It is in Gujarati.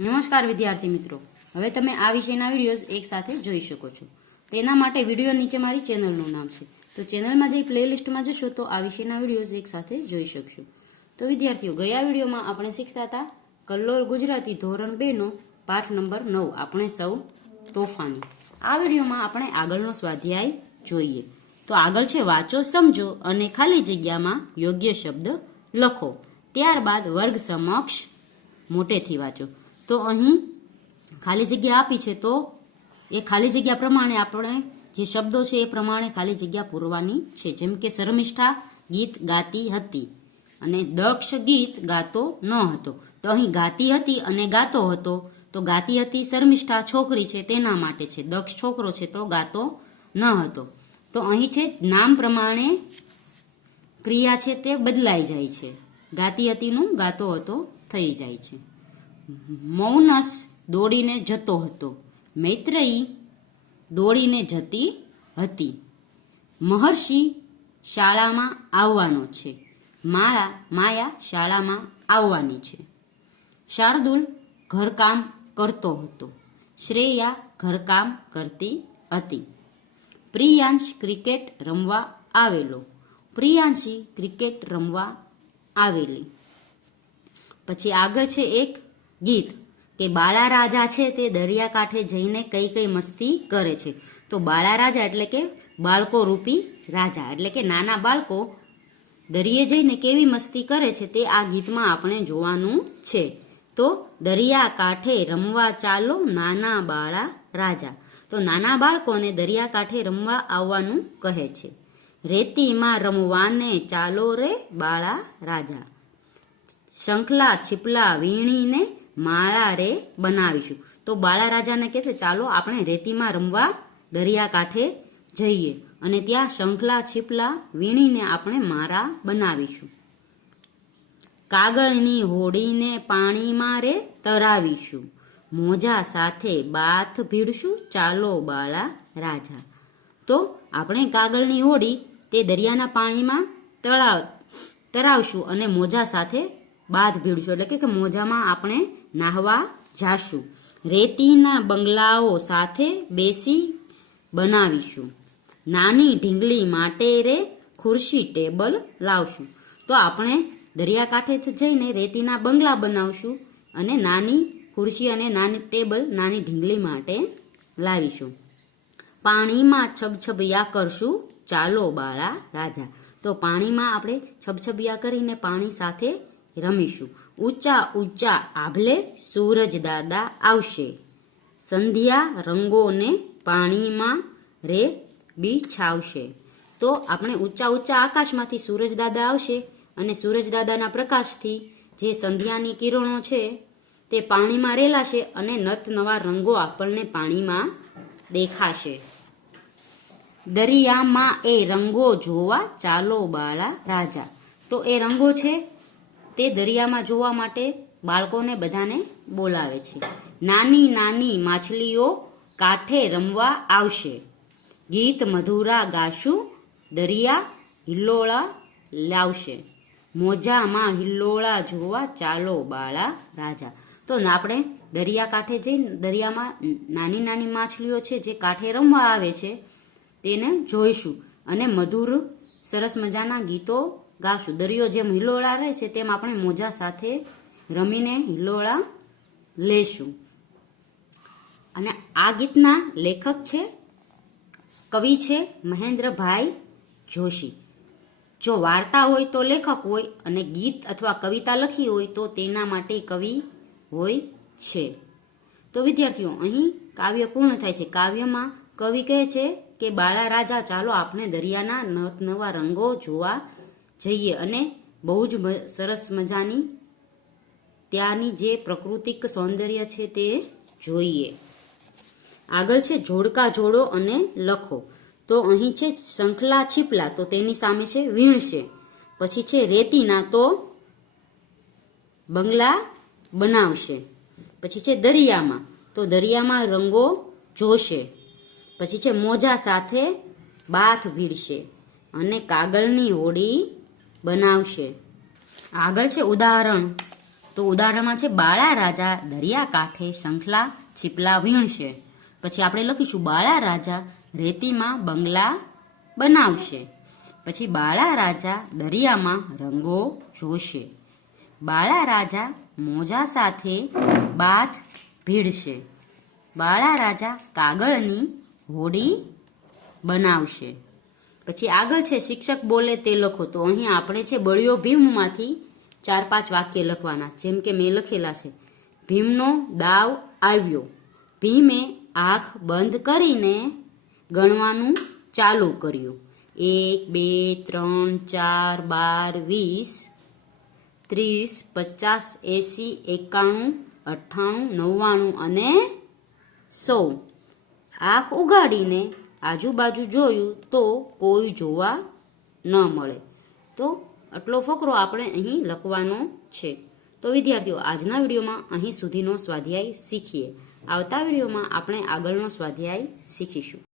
નમસ્કાર વિદ્યાર્થી મિત્રો. હવે તમે આ વિષયના વિડીયોઝ એક સાથે જોઈ શકો છો. તેના માટે વીડિયો નીચે મારી ચેનલનું નામ છે. તો ચેનલમાં જઈ પ્લેલિસ્ટમાં જશો તો આ વિષયના વિડીયોઝ એક સાથે જોઈ શકશો. તો વિદ્યાર્થીઓ, ગયા વિડીયોમાં આપણે શીખતા હતા કલ્લોલ ગુજરાતી ધોરણ બેનો પાઠ નંબર નવ, આપણે સૌ તોફાની. આ વિડીયોમાં આપણે આગળનો સ્વાધ્યાય જોઈએ. તો આગળ છે, વાંચો, સમજો અને ખાલી જગ્યામાં યોગ્ય શબ્દ લખો. ત્યારબાદ વર્ગ સમક્ષ મોટેથી વાંચો. તો અહીં ખાલી જગ્યા આપી છે તો એ ખાલી જગ્યા પ્રમાણે આપણે જે શબ્દો છે એ પ્રમાણે ખાલી જગ્યા પૂરવાની છે. જેમ કે શર્મિષ્ઠા ગીત ગાતી હતી અને દક્ષ ગીત ગાતો ન હતો. તો અહીં ગાતી હતી અને ગાતો હતો તો ગાતી હતી શર્મિષ્ઠા છોકરી છે તેના માટે છે. દક્ષ છોકરો છે તો ગાતો ન હતો. તો અહીં છે નામ પ્રમાણે ક્રિયા છે તે બદલાઈ જાય છે. ગાતી હતીનું ગાતો હતો થઈ જાય છે. મૌનસ દોડીને જતો હતો. મૈત્રેયી દોડીને જતી હતી. મહર્ષિ શાળામાં આવવાનો છે. મારા, માયા શાળામાં આવવાની છે. શાર્દુલ ઘરકામ કરતો હતો. શ્રેયા ઘરકામ કરતી હતી. પ્રિયાંશ ક્રિકેટ રમવા આવેલો. પ્રિયાંશી ક્રિકેટ રમવા આવેલી. પછી આગળ છે એક ગીત. કે બાળા રાજા છે તે દરિયાકાંઠે જઈને કઈ કઈ મસ્તી કરે છે. તો બાળા રાજા એટલે કે બાળકો રૂપી રાજા, એટલે કે નાના બાળકો દરિયે જઈને કેવી મસ્તી કરે છે તે આ ગીતમાં આપણે જોવાનું છે. તો દરિયા કાંઠે રમવા ચાલો નાના બાળા રાજા. તો નાના બાળકોને દરિયા કાંઠે રમવા આવવાનું કહે છે. રેતીમાં રમવાને ચાલો રે બાળા રાજા. શંખલા છીપલા વીણીને માળા રે બનાવીશું. તો બાળા રાજાને કહે છે ચાલો, આપણે રેતીમાં રમવા દરિયા કાંઠે જઈએ અને ત્યાં શંખલા છીપલા વીણીને આપણે માળા બનાવીશું. કાગળની હોડીને પાણીમાં રે તરાવીશું. મોજા સાથે બાથ ભીડશું. ચાલો બાળા રાજા તો આપણે કાગળની હોડી તે દરિયાના પાણીમાં તળાવ તરાવશું અને મોજા સાથે બાથ ભીડશું. એટલે કે મોજામાં આપણે નાહવા જાશું. રેતીના બંગલાઓ સાથે બેસી બનાવીશું. નાની ઢીંગલી માટે રે ખુરશી ટેબલ લાવશું. તો આપણે દરિયાકાંઠે જઈને રેતીના બંગલા બનાવશું અને નાની ખુરશી અને નાની ટેબલ નાની ઢીંગલી માટે લાવીશું. પાણીમાં છબછબિયા કરશું. ચાલો બાળા રાજા. તો પાણીમાં આપણે છબછબિયા કરીને પાણી સાથે રમીશું. ઊંચા ઊંચા આભલે સૂરજ દાદા આવશે. સંધ્યા રંગોને પાણીમાં રે બીછાવશે. તો આપણે ઊંચા ઊંચા આકાશમાંથી સૂરજ દાદા આવશે અને સૂરજ દાદાના પ્રકાશથી જે સંધ્યાની કિરણો છે તે પાણીમાં રેલાશે અને નત નવા રંગો આપણને પાણીમાં દેખાશે. દરિયામાં એ રંગો જોવા ચાલો બાળા રાજા. તો એ રંગો છે તે દરિયામાં જોવા માટે બાળકોને બધાને બોલાવે છે. નાની નાની માછલીઓ કાંઠે રમવા આવશે. ગીત મધુરા ગાશું, દરિયા હિલ્લોળા લાવશે. મોજામાં હિલ્લોળા જોવા ચાલો બાળા રાજા. તો આપણે દરિયા કાંઠે જઈને દરિયામાં નાની નાની માછલીઓ છે જે કાંઠે રમવા આવે છે, તેને જોઈશું. અને મધુર, સરસ મજાના ગીતો ગાશું. દરિયો જેમ હિલોળા રહે છે તેમ આપણે મોજા સાથે રમીને હિલોળા લેશું. અને આ ગીતના લેખક છે, કવિ છે મહેન્દ્રભાઈ જોશી. જો વાર્તા હોય તો લેખક હોય અને ગીત અથવા કવિતા લખી હોય તો તેના માટે કવિ હોય છે. તો વિદ્યાર્થીઓ, અહીં કાવ્ય પૂર્ણ થાય છે. કાવ્યમાં કવિ કહે છે કે, બાળા રાજા, ચાલો આપણે દરિયાના નત નવા રંગો જોવા જઈએ અને બહુ જ સરસ મજાની ત્યાંની જે પ્રાકૃતિક સૌંદર્ય છે તે જોઈએ. આગળ છે જોડકા જોડો અને લખો. તો અહીં છે શંખલા છીપલા, તો તેની સામે છે વીણશે. પછી છે રેતીના, તો બંગલા બનાવશે. પછી છે દરિયામાં, તો દરિયામાં રંગો જોશે. પછી છે મોજા સાથે બાથ ભીડશે અને કાગળની હોડી બનાવશે. આગળ છે ઉદાહરણ. તો ઉદાહરણમાં છે બાળા રાજા દરિયા કાંઠે શંખલા છીપલા વીણશે. પછી આપણે લખીશું બાળા રાજા રેતીમાં બંગલા બનાવશે. પછી બાળા રાજા દરિયામાં રંગો જોશે. બાળા રાજા મોજા સાથે બાથ ભીડશે. બાળા રાજા કાગળની હોડી બનાવશે. પછી આગળ છે, શિક્ષક બોલે તે લખો. તો અહીં આપણે છે, બળિયો ભીમમાંથી ચાર પાંચ વાક્ય લખવાના. જેમ કે મેં લખેલા છે, ભીમનો દાવ આવ્યો. ભીમે આંખ બંધ કરીને ગણવાનું ચાલુ કર્યું. એક, બે, ત્રણ, ચાર, બાર, વીસ, ત્રીસ, પચાસ, એંસી, એકાણું, અઠ્ઠાણું, નવ્વાણું અને સો. આંખ ઉગાડીને આજુબાજુ જોયું તો કોઈ જોવા ન મળે. તો આટલો ફકરો આપણે અહીં લખવાનો છે. તો વિદ્યાર્થીઓ, આજના વિડીયોમાં અહીં સુધીનો સ્વાધ્યાય શીખીએ. આવતા વિડીયોમાં આપણે આગળનો સ્વાધ્યાય શીખીશું.